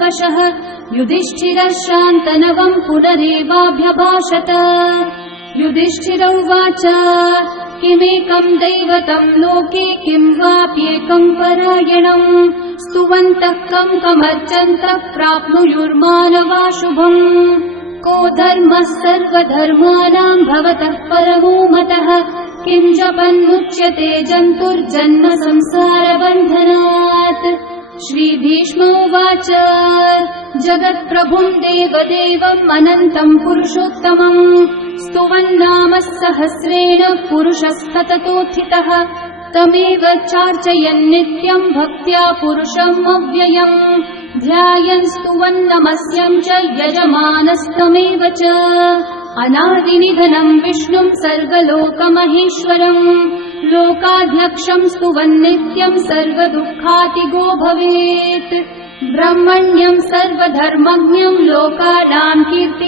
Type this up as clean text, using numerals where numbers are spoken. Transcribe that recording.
सर्वशः युधिष्ठिरः शान्तनवम् पुनरेवाभ्यभाषत। युधिष्ठिर उवाच किमेकम् दैवतम् लोके किं वाप्येकम् परायणम् स्तुवन्तः कम् कमर्चन्तः प्राप्नुयुर्मानवा शुभम्। को धर्मः सर्वधर्माणाम् भवतः परमो मतः किं जपन्मुच्यते जन्तुर्जन्म संसारबन्धनात्। श्रीभीष्म उवाच जगत्प्रभुम् देवदेवम् अनन्तम् पुरुषोत्तमम् स्तुवन्नाम सहस्रेण पुरुषस्तततोत्थितः तमेव चार्चयन् नित्यम् भक्त्या पुरुषम् अव्ययम् ध्यायन् स्तुवन्नमस्यम् च यजमानस्तमेव च। अनादिनिधनम् विष्णुम् सर्वलोकमहेश्वरम् लोकाध्यक्षम् स्तुवन्नित्यम् सर्वदुःखातिगो भवेत्। ब्रह्मण्यम् सर्वधर्मज्ञम् लोकानाम् कीर्तिवर्धनम्